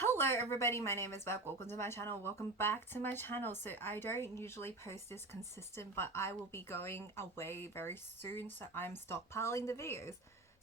Hello everybody, my name is Bev. Welcome to my channel. Welcome back to my channel. So I don't usually post this consistent, but I will be going away very soon, so I'm stockpiling the videos.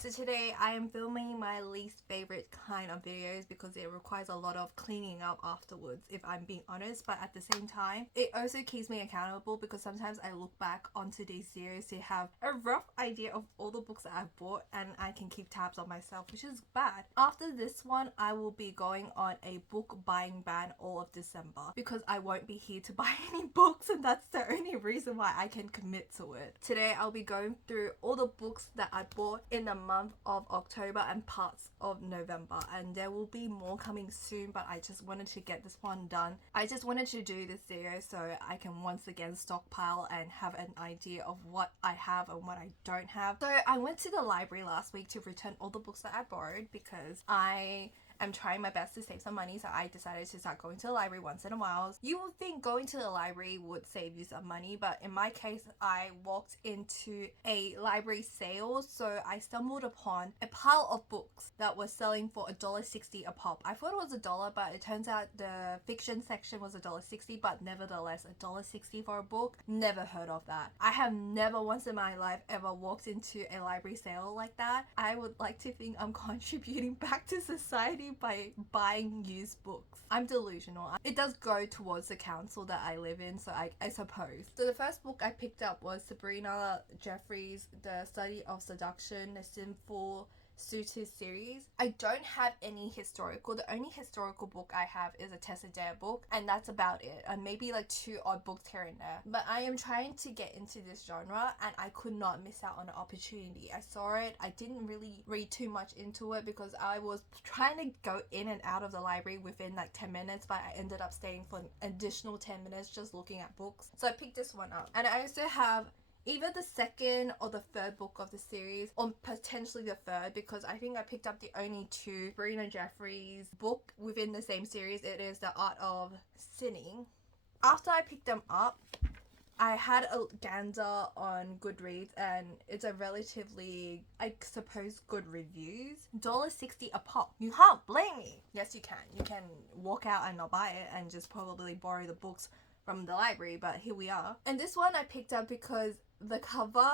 So today I am filming my least favorite kind of videos because it requires a lot of cleaning up afterwards, if I'm being honest. But at the same time, it also keeps me accountable because sometimes I look back onto these series to have a rough idea of all the books that I've bought, and I can keep tabs on myself, which is bad. After this one, I will be going on a book buying ban all of December because I won't be here to buy any books, and that's the only reason why I can commit to it. Today I'll be going through all the books that I bought in the month of October and parts of November, and there will be more coming soon, but I just wanted to get this one done. I just wanted to do this video so I can once again stockpile and have an idea of what I have and what I don't have. So I went to the library last week to return all the books that I borrowed because I'm trying my best to save some money, so I decided to start going to the library once in a while. You would think going to the library would save you some money, but in my case, I walked into a library sale, so I stumbled upon a pile of books that was selling for $1.60 a pop. I thought it was $1, but it turns out the fiction section was $1.60, but nevertheless, $1.60 for a book? Never heard of that. I have never once in my life ever walked into a library sale like that. I would like to think I'm contributing back to society by buying used books. I'm delusional. It does go towards the council that I live in, so I suppose. So the first book I picked up was Sabrina Jeffries' The Study of Seduction, the Sinful Suitors series. I don't have any historical. The only historical book I have is a Tessa Dare book, and that's about it, and maybe like 2 odd books here and there. But I am trying to get into this genre, and I could not miss out on an opportunity. I saw it. I didn't really read too much into it because I was trying to go in and out of the library within like 10 minutes, but I ended up staying for an additional 10 minutes just looking at books. So I picked this one up, and I also have either the second or the third book of the series, or potentially the third, because I think I picked up the only 2 Sabrina Jeffries book within the same series. It is The Art of Sinning. After I picked them up, I had a gander on Goodreads, and it's a relatively, I suppose, good reviews. $1.60 a pop. You can't blame me. Yes, you can. You can walk out and not buy it and just probably borrow the books from the library, but here we are. And this one I picked up because the cover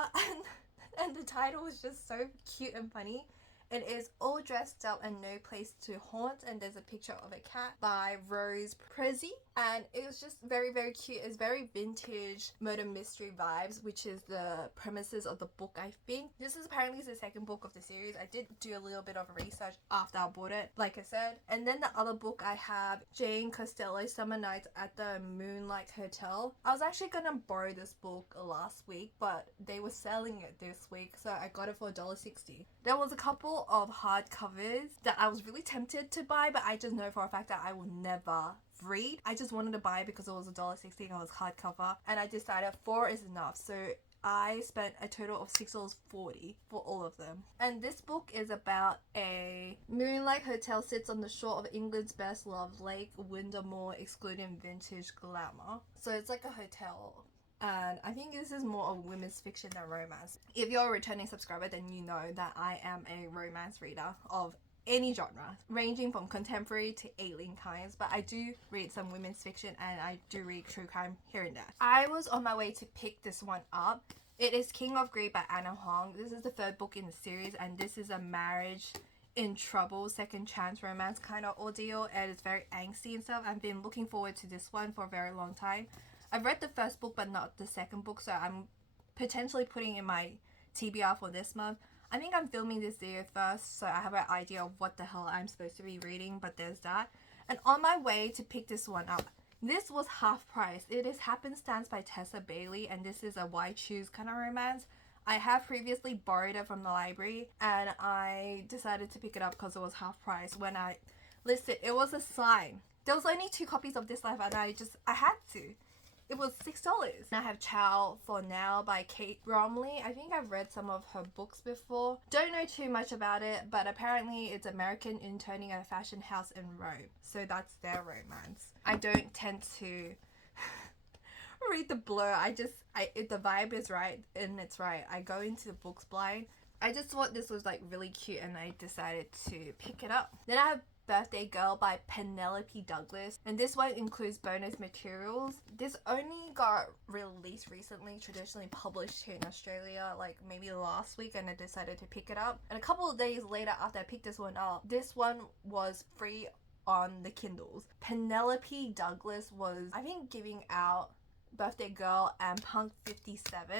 and the title was just so cute and funny. It is All Dressed Up and No Place to Haunt, and there's a picture of a cat by Rose Prezi, and it was just very, very cute. It's very vintage murder mystery vibes, which is the premises of the book, I think. This is apparently the second book of the series. I did do a little bit of research after I bought it, like I said. And then the other book I have, Jane Costello's Summer Nights at the Moonlight Hotel. I was actually gonna borrow this book last week, but they were selling it this week, so I got it for $1.60. There was a couple of hardcovers that I was really tempted to buy, but I just know for a fact that I will never read. I just wanted to buy it because it was $1.60 and it was hardcover, and I decided 4 is enough, so I spent a total of $6.40 for all of them. And this book is about a Moonlight Hotel sits on the shore of England's best loved Lake Windermere, excluding vintage glamour. So it's like a hotel, and I think this is more of women's fiction than romance. If you're a returning subscriber, then you know that I am a romance reader of any genre, ranging from contemporary to alien kinds, but I do read some women's fiction and I do read true crime here and there. I was on my way to pick this one up. It is King of Greed by Anna Hong. This is the 3rd book in the series, and this is a marriage in trouble, second chance romance kind of ordeal, and it's very angsty and stuff. I've been looking forward to this one for a very long time. I've read the 1st book but not the 2nd book, so I'm potentially putting in my TBR for this month. I think I'm filming this video first, so I have an idea of what the hell I'm supposed to be reading, but there's that. And on my way to pick this one up, this was half price. It is Happenstance by Tessa Bailey, and this is a why choose kind of romance. I have previously borrowed it from the library, and I decided to pick it up because it was half price. When I listed, it was a sign. There was only 2 copies of this life, and I had to. It was $6. I have Chow for Now by Kate Bromley. I think I've read some of her books before. Don't know too much about it, but apparently it's American interning at a fashion house in Rome. So that's their romance. I don't tend to read the blur. If the vibe is right, and it's right, I go into the books blind. I just thought this was like really cute, and I decided to pick it up. Then I have Birthday Girl by Penelope Douglas, and this one includes bonus materials. This only got released recently, traditionally published here in Australia like maybe last week, and I decided to pick it up. And a couple of days later after I picked this one up, this one was free on the Kindles. Penelope Douglas was, I think, giving out Birthday Girl and Punk 57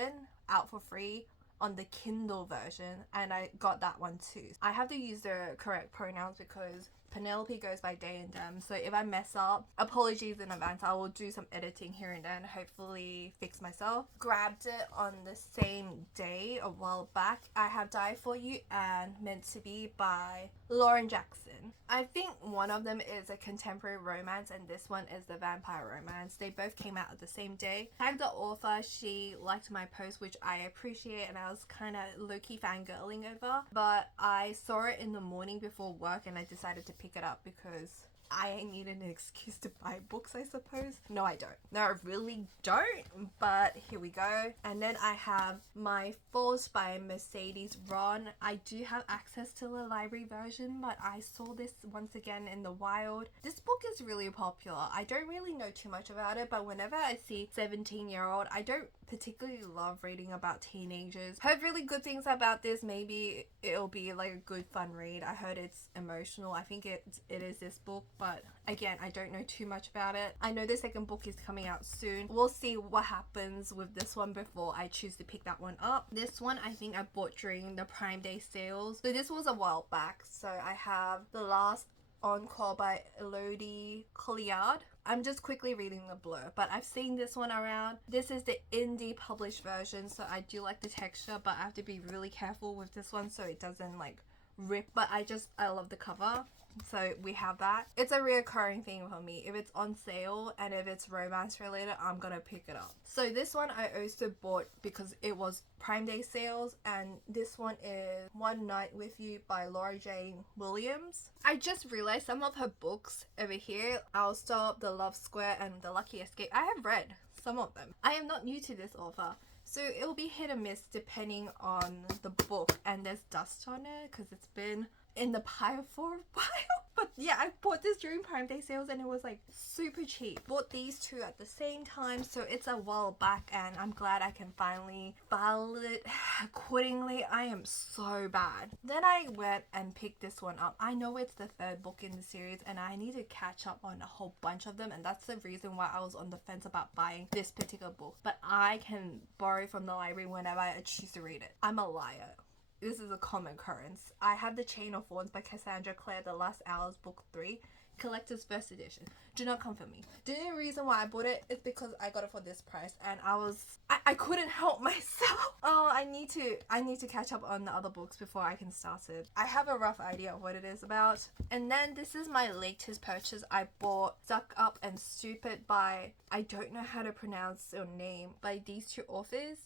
out for free on the Kindle version, and I got that one too. I have to use the correct pronouns because Penelope goes by they and them, so if I mess up, apologies in advance. I will do some editing here and there and hopefully fix myself. Grabbed it on the same day a while back. I Have Died For You and Meant to Be by Lauren Jackson. I think one of them is a contemporary romance and this one is the vampire romance. They both came out at the same day. Tagged the author, she liked my post, which I appreciate, and I was kind of low-key fangirling over, but I saw it in the morning before work and I decided to pick it up because I needed an excuse to buy books, I suppose. No, I don't. No, I really don't, but here we go. And then I have My Fault by Mercedes Ron. I do have access to the library version, but I saw this once again in the wild. This book is really popular. I don't really know too much about it, but whenever I see 17-year-old, I don't particularly love reading about teenagers. Heard really good things about this. Maybe it'll be like a good fun read. I heard it's emotional. I think it is this book, but again, I don't know too much about it. I know the second book is coming out soon. We'll see what happens with this one before I choose to pick that one up. This one I think I bought during the Prime Day sales. So this was a while back. So I have The Last Encore by Elodie Colliard. I'm just quickly reading the blurb, but I've seen this one around. This is the indie published version, so I do like the texture, but I have to be really careful with this one so it doesn't like rip. But I love the cover. So we have that. It's a reoccurring thing for me. If it's on sale and if it's romance related, I'm gonna pick it up. So this one I also bought because it was Prime Day sales, and this one is One Night With You by Laura Jane Williams. I just realized some of her books over here, I'll Stop, The Love Square, and The Lucky Escape, I have read some of them. I am not new to this author, so it'll be hit or miss depending on the book, and there's dust on it because it's been in the pile for a while. But yeah, I bought this during Prime Day sales and it was like super cheap. Bought these two at the same time, so it's a while back and I'm glad I can finally file it accordingly. I am so bad. Then I went and picked this one up. I know it's the third book in the series and I need to catch up on a whole bunch of them, and that's the reason why I was on the fence about buying this particular book. But I can borrow from the library whenever I choose to read it. I'm a liar. This is a common occurrence. I have The Chain of Thorns by Cassandra Clare, The Last Hours, Book 3, Collector's First Edition. Do not come for me. The only reason why I bought it is because I got it for this price and I couldn't help myself. Oh, I need to catch up on the other books before I can start it. I have a rough idea of what it is about. And then this is my latest purchase. I bought Stuck Up and Stupid by, I don't know how to pronounce your name, by these two authors.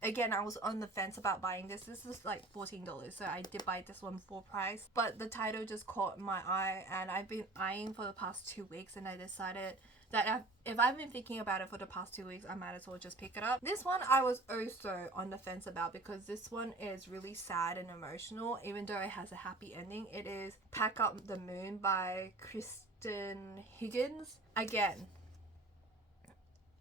Again, I was on the fence about buying this. This is like $14, so I did buy this one full price. But the title just caught my eye and I've been eyeing for the past 2 weeks, and I decided that if I've been thinking about it for the past 2 weeks, I might as well just pick it up. This one I was also on the fence about because this one is really sad and emotional, even though it has a happy ending. It is Pack Up the Moon by Kristen Higgins. Again,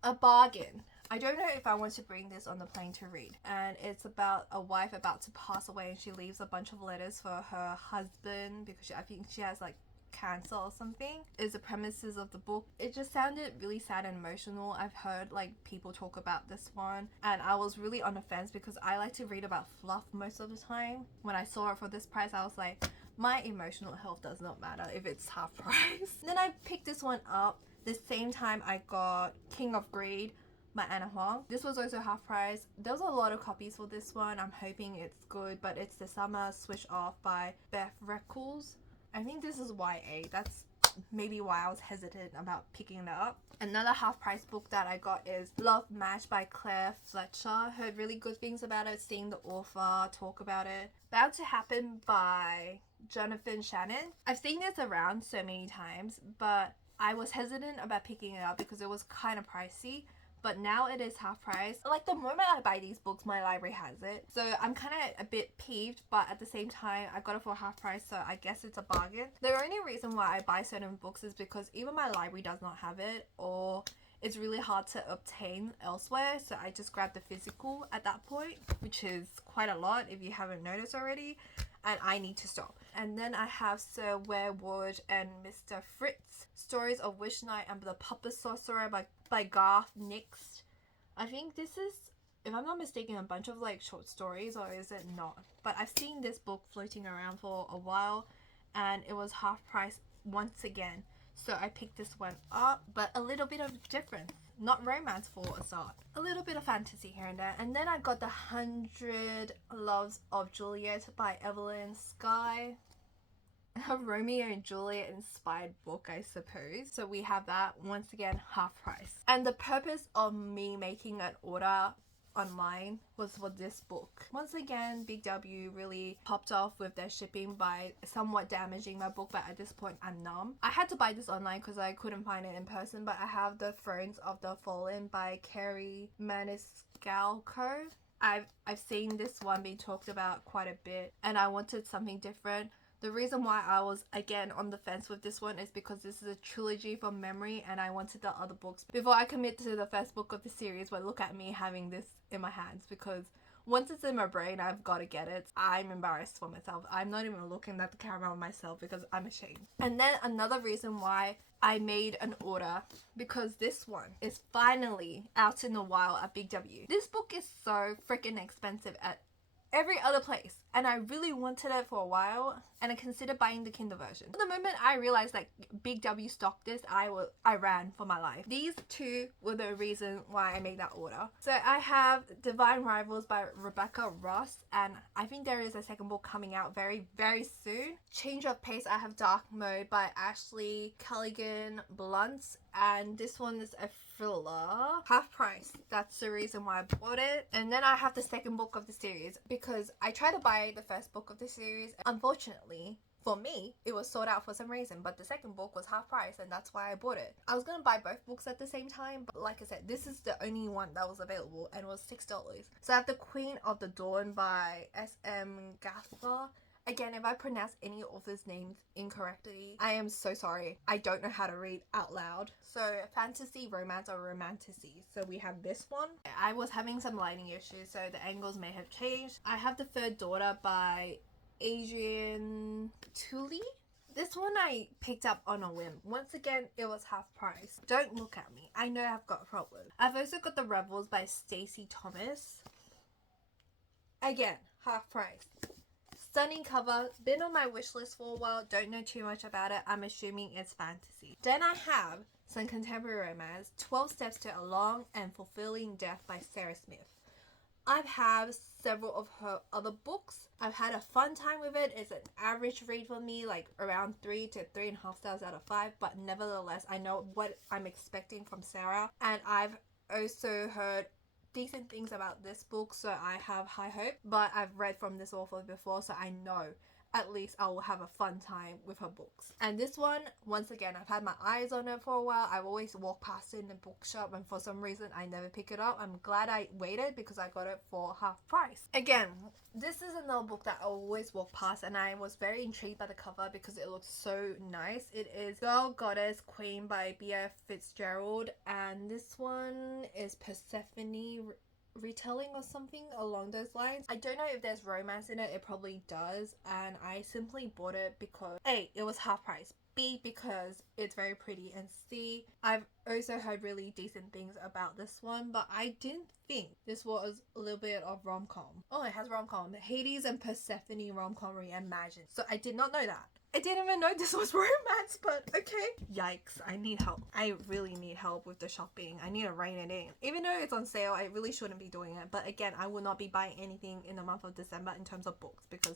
a bargain. I don't know if I want to bring this on the plane to read. And it's about a wife about to pass away and she leaves a bunch of letters for her husband because I think she has like cancer or something, is the premises of the book. It just sounded really sad and emotional. I've heard like people talk about this one and I was really on the fence because I like to read about fluff most of the time. When I saw it for this price, I was like, my emotional health does not matter if it's half price. Then I picked this one up. The same time I got King of Greed by Anna Huang. This was also half price. There was a lot of copies for this one. I'm hoping it's good, but it's The Summer Switch Off by Beth Reckles. I think this is YA. That's maybe why I was hesitant about picking it up. Another half price book that I got is Love Match by Claire Fletcher. Heard really good things about it, seeing the author talk about it. About to Happen by Jonathan Shannon. I've seen this around so many times, but I was hesitant about picking it up because it was kind of pricey. but now it is half price. Like, the moment I buy these books, my library has it, so I'm kind of a bit peeved, but at the same time I got it for half price, so I guess it's a bargain. The only reason why I buy certain books is because either my library does not have it, or it's really hard to obtain elsewhere, so I just grabbed the physical at that point, which is quite a lot if you haven't noticed already, and I need to stop. And then I have Sir Werewood and Mr. Fritz, Stories of Witch Night and the Puppet Sorcerer by Garth Nix. I think this is, if I'm not mistaken, a bunch of like short stories, or is it not? But I've seen this book floating around for a while, and it was half price once again. So I picked this one up, but a little bit of difference. Not romance for a start. A little bit of fantasy here and there. And then I got The 100 Loves of Juliet by Evelyn Skye. A Romeo and Juliet inspired book, I suppose. So we have that, once again, half price. And the purpose of me making an order online was for this book. Once again, Big W really popped off with their shipping by somewhat damaging my book, but at this point I'm numb. I had to buy this online because I couldn't find it in person, but I have The Thrones of the Fallen by Carrie Maniscalco. I've seen this one being talked about quite a bit, and I wanted something different. The reason why I was again on the fence with this one is because this is a trilogy from memory, and I wanted the other books before I commit to the first book of the series. But look at me having this in my hands, because once it's in my brain, I've got to get it. I'm embarrassed for myself. I'm not even looking at the camera on myself because I'm ashamed. And then another reason why I made an order, because this one is finally out in the wild at Big W. This book is so freaking expensive at every other place, and I really wanted it for a while, and I considered buying the Kindle version. The moment I realized that Big W stocked this, I ran for my life. These two were the reason why I made that order. So I have Divine Rivals by Rebecca Ross, and I think there is a second book coming out very, very soon. Change of Pace, I have Dark Mode by Ashley Callaghan Blunt, and this one is a thriller, half price. That's the reason why I bought it. And then I have the second book of the series, because I tried to buy the first book of the series. Unfortunately for me, it was sold out for some reason, but the second book was half price, and that's why I bought it. I was gonna buy both books at the same time, but like I said, this is the only one that was available, and it was $6. So I have The Queen of the Dawn by S.M. Gathar. Again, if I pronounce any author's names incorrectly, I am so sorry. I don't know how to read out loud. So fantasy, romance, or romantasy. So we have this one. I was having some lighting issues, so the angles may have changed. I have The Third Daughter by Adrian Tooley. This one I picked up on a whim. Once again, it was half price. Don't look at me. I know I've got problems. I've also got The Rebels by Stacey Thomas. Again, half price. Stunning cover, been on my wish list for a while, don't know too much about it, I'm assuming it's fantasy. Then I have some contemporary romance, 12 Steps to a Long and Fulfilling Death by Sarah Smith. I have several of her other books. I've had a fun time with it. It's an average read for me, like around 3 to 3.5 stars out of 5, but nevertheless, I know what I'm expecting from Sarah, and I've also heard decent things about this book, so I have high hope. But I've read from this author before, so I know at least I will have a fun time with her books. And this one, once again, I've had my eyes on it for a while. I've always walked past it in the bookshop, and for some reason I never pick it up. I'm glad I waited because I got it for half price. Again, this is another book that I always walk past, and I was very intrigued by the cover because it looks so nice. It is Girl, Goddess, Queen by B.F. Fitzgerald, and this one is Persephone retelling or something along those lines. I don't know if there's romance in it. It probably does, and I simply bought it because A, it was half price, B, because it's very pretty, and C, I've also heard really decent things about this one, but I didn't think this was a little bit of rom-com. Oh, it has rom-com. Hades and Persephone rom-com reimagined. So I did not know that. I didn't even know this was romance, but okay. Yikes, I need help. I really need help with the shopping. I need to rein it in. Even though it's on sale, I really shouldn't be doing it. But again, I will not be buying anything in the month of December in terms of books because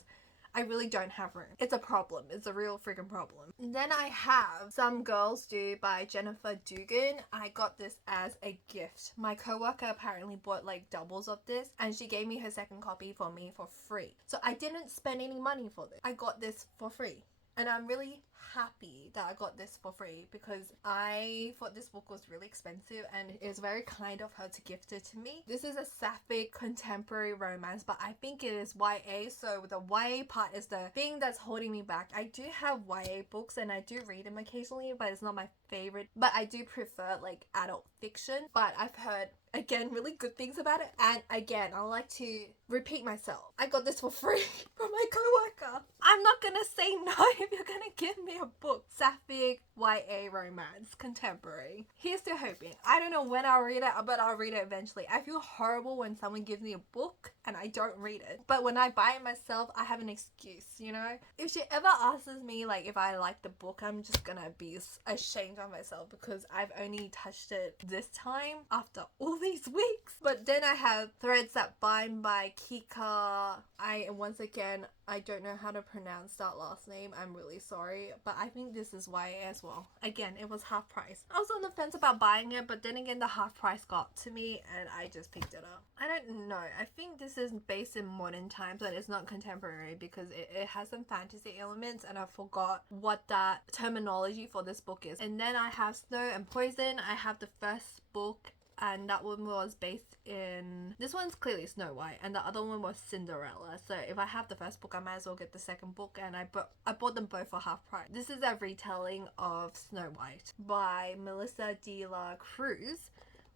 I really don't have room. It's a problem. It's a real freaking problem. And then I have Some Girls Do by Jennifer Dugan. I got this as a gift. My coworker apparently bought like doubles of this, and she gave me her second copy for me for free. So I didn't spend any money for this. I got this for free. And I'm really happy that I got this for free because I thought this book was really expensive and it was very kind of her to gift it to me. This is a sapphic contemporary romance, but I think it is YA, so the YA part is the thing that's holding me back. I do have YA books and I do read them occasionally, but it's not my favorite. But I do prefer like adult fiction, but I've heard again really good things about it, and again I like to repeat myself. I got this for free from my coworker. I'm not gonna say no if you're gonna give me a book. Sapphic YA romance contemporary. Here's to hoping. I don't know when I'll read it, but I'll read it eventually. I feel horrible when someone gives me a book and I don't read it, but when I buy it myself I have an excuse, you know. If she ever asks me like if I like the book, I'm just gonna be ashamed of myself because I've only touched it this time after all these weeks. But then I have Threads That Bind by Kika. Once again, I don't know how to pronounce that last name. I'm really sorry, but I think this is YA as well. Again, it was half price. I was on the fence about buying it, but then again the half price got to me and I just picked it up. I don't know. I think this is based in modern times, but it's not contemporary because it has some fantasy elements and I forgot what that terminology for this book is. And then I have Snow and Poison. I have the first book, and that one was based in, this one's clearly Snow White and the other one was Cinderella. So if I have the first book I might as well get the second book, and I bought them both for half price. This is a retelling of Snow White by Melissa de la Cruz.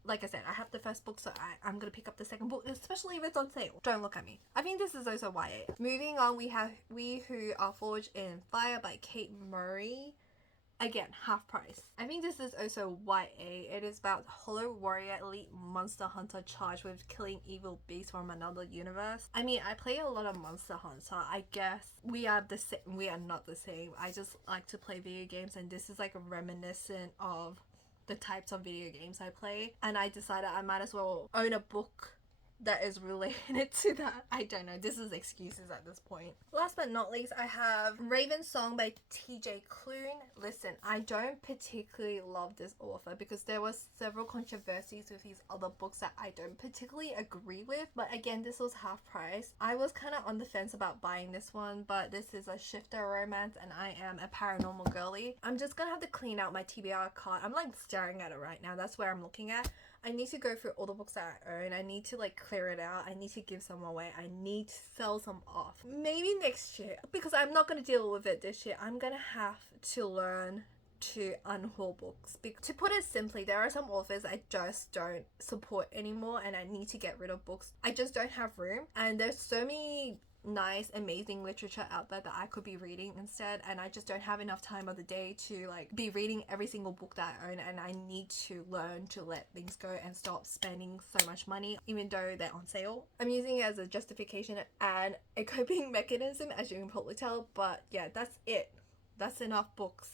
Like I said, I have the first book, so I'm gonna pick up the second book, especially if it's on sale. Don't look at me. I think this is also YA. Moving on, we have We Who Are Forged in Fire by Kate Murray. Again, half price. I think this is also YA. It is about Hollow Warrior elite monster hunter charged with killing evil beasts from another universe. I mean, I play a lot of Monster Hunter. I guess we are the same. We are not the same. I just like to play video games, and this is like a reminiscent of the types of video games I play. And I decided I might as well own a book that is related to that. I don't know, this is excuses at this point. Last but not least, I have Raven Song by TJ Klune. Listen, I don't particularly love this author because there was several controversies with his other books that I don't particularly agree with, but again, this was half price. I was kind of on the fence about buying this one, but this is a shifter romance and I am a paranormal girly. I'm just gonna have to clean out my TBR cart. I'm like staring at it right now. That's where I'm looking at. I need to go through all the books that I own. I need to like clear it out. I need to give some away. I need to sell some off. Maybe next year, because I'm not going to deal with it this year. I'm going to have to learn to unhaul books. To put it simply, there are some authors I just don't support anymore and I need to get rid of books. I just don't have room, and there's so many nice amazing literature out there that I could be reading instead, and I just don't have enough time of the day to like be reading every single book that I own, and I need to learn to let things go and stop spending so much money even though they're on sale. I'm using it as a justification and a coping mechanism, as you can probably tell, but yeah, that's it. That's enough books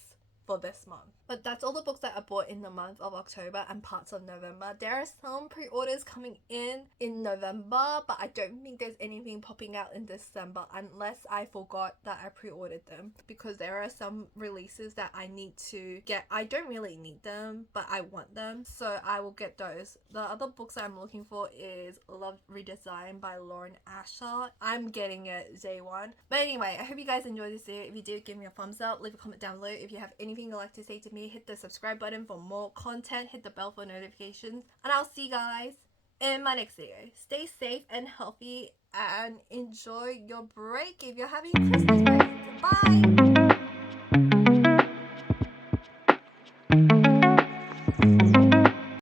for this month. But that's all the books that I bought in the month of October and parts of November. There are some pre-orders coming in November, but I don't think there's anything popping out in December unless I forgot that I pre-ordered them, because there are some releases that I need to get. I don't really need them, but I want them, so I will get those. The other books I'm looking for is Love Redesigned by Lauren Asher. I'm getting it day one. But anyway, I hope you guys enjoyed this video. If you did, give me a thumbs up, leave a comment down below. If you have anything you'd like to say to me, hit the subscribe button for more content, hit the bell for notifications, and I'll see you guys in my next video. Stay safe and healthy and enjoy your break if you're having Christmas break. Bye!